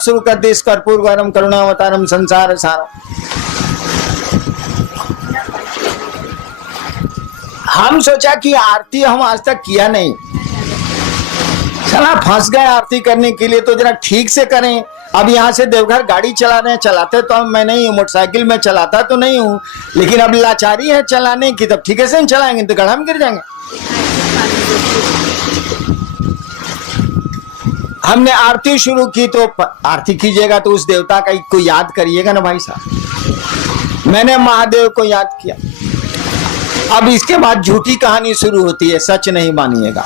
शुरू कर दी कर्पूर गौरम करुणावतारम संसार सारम। हम सोचा कि आरती हम आज तक किया नहीं, चला फंस गए आरती करने के लिए तो जरा ठीक से करें। अब यहाँ से देवघर गाड़ी चला रहे हैं, चलाते तो मैं नहीं हूँ, मोटरसाइकिल में चलाता तो नहीं हूँ, लेकिन अब लाचारी है चलाने की, तब ठीक से चलाएंगे तो गड्ढा में गिर जाएंगे। हमने आरती शुरू की तो आरती कीजिएगा तो उस देवता का को याद करिएगा ना भाई साहब। मैंने महादेव को याद किया। अब इसके बाद झूठी कहानी शुरू होती है, सच नहीं मानिएगा,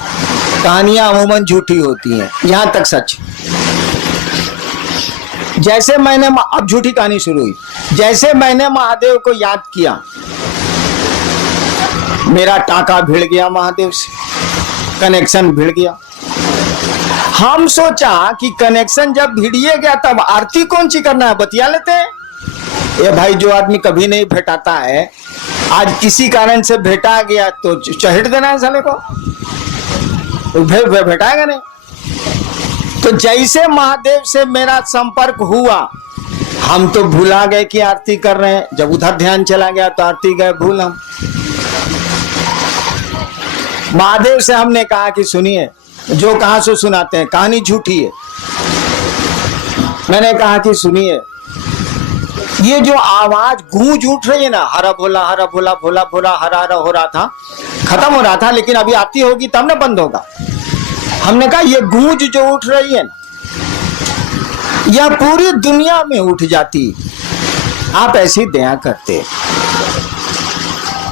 कहानियां अमूमन झूठी होती हैं, यहां तक सच। जैसे मैंने अब झूठी कहानी शुरू हुई, जैसे मैंने महादेव को याद किया मेरा टाका भिड़ गया, महादेव से कनेक्शन भिड़ गया। हम सोचा कि कनेक्शन जब भिड़िए गया तब आरती कौन सी करना है, बतिया लेते हैं। ये भाई जो आदमी कभी नहीं भेटाता है, आज किसी कारण से भेटा गया तो चहेट देना है साले को, भेटाएगा नहीं। तो जैसे महादेव से मेरा संपर्क हुआ, हम तो भूला गए कि आरती कर रहे हैं। जब उधर ध्यान चला गया तो आरती गए भूल हम। महादेव से हमने कहा कि सुनिए, जो कहां से सुनाते हैं कहानी झूठी है। मैंने कहा कि सुनिए, ये जो आवाज गूंज उठ रही है ना, हरा भोला भोला भोला हरा हरा हो रहा था, खत्म हो रहा था, लेकिन अभी आरती होगी तब ना बंद होगा। हमने कहा ये गूंज जो उठ रही है ना, यह पूरी दुनिया में उठ जाती, आप ऐसी दया करते।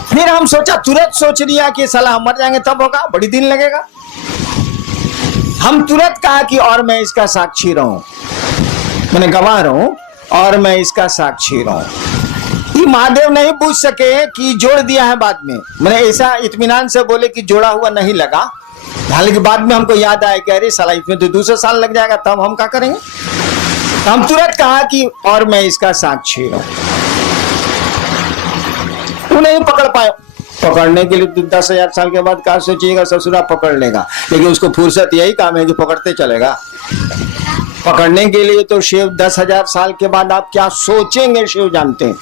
फिर हम सोचा, तुरंत सोच लिया कि साला हम मर जाएंगे तब होगा, बड़ी दिन लगेगा। हम तुरंत कहा कि और मैं इसका साक्षी रहूं, मैंने गवाह रहूं और मैं इसका साक्षी रहूं। ये महादेव नहीं पूछ सके कि जोड़ दिया है बाद में। मैंने ऐसा इत्मीनान से बोले कि जोड़ा हुआ नहीं लगा, हालांकि बाद में हमको याद आया कि अरे साला इसमें तो 200 साल लग जाएगा, तब हम क्या करेंगे। तो हम तुरंत कहा कि और मैं इसका साक्षी रहूं। वो नहीं पकड़ पाए, पकड़ने के लिए 10,000 साल के बाद क्या सोचिएगा, ससुरा पकड़ लेगा, लेकिन उसको फुर्सत यही काम है कि पकड़ते चलेगा। पकड़ने के लिए तो शिव 10,000 साल के बाद आप क्या सोचेंगे शिव जानते हैं,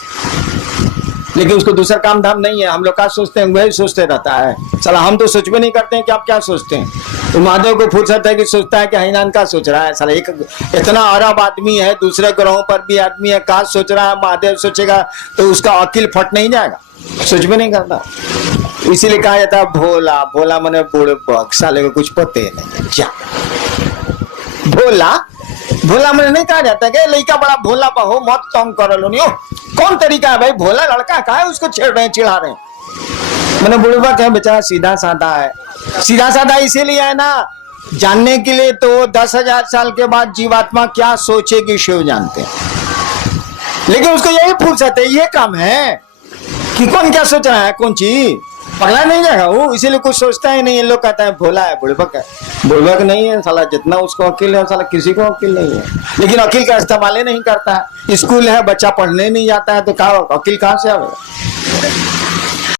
लेकिन उसको दूसरा काम धाम नहीं है। हम लोग क्या सोचते हैं वही सोचते रहता है, चला हम तो सोच भी नहीं करते हैं कि आप क्या सोचते हैं। तो महादेव को फुर्सत है कि सोचता है कि हैनान का सोच रहा है, साला एक इतना अरब आदमी है, दूसरे ग्रहों पर भी आदमी है, का सोच रहा है, महादेव सोचेगा तो उसका अकिल फट नहीं जाएगा, सोच भी नहीं करता। इसीलिए कहा जाता है भोला भोला, मने बूढ़े बक, साले को कुछ पते नहीं। जा भोला भोला मैंने नहीं कहा जाता कि लड़का बड़ा भोला हो, मत तंग करो लो नहीं। कौन तरीका है भाई, भोला लड़का का है, उसको छेड़ रहे हैं, चिढ़ा रहे हैं। मैंने बूढ़े बक है, बेचारा सीधा साधा है। सीधा साधा इसीलिए है ना, जानने के लिए तो 10,000 साल के बाद जीवात्मा क्या सोचेगी शिव जानते हैं, लेकिन उसको यही फुर्सत है, ये काम है कि कौन क्या सोच रहा है, कौन चीज पगला नहीं जाएगा वो, इसीलिए कुछ सोचता ही नहीं। ये लोग कहता है भोला है, बुड़बक है। बुड़बक नहीं है साला, जितना उसको अकिल है साला किसी को अकिल नहीं है, लेकिन अकिल का इस्तेमाल नहीं करता है। स्कूल है, बच्चा पढ़ने नहीं जाता है तो क्या अकिल कहाँ से आएगा।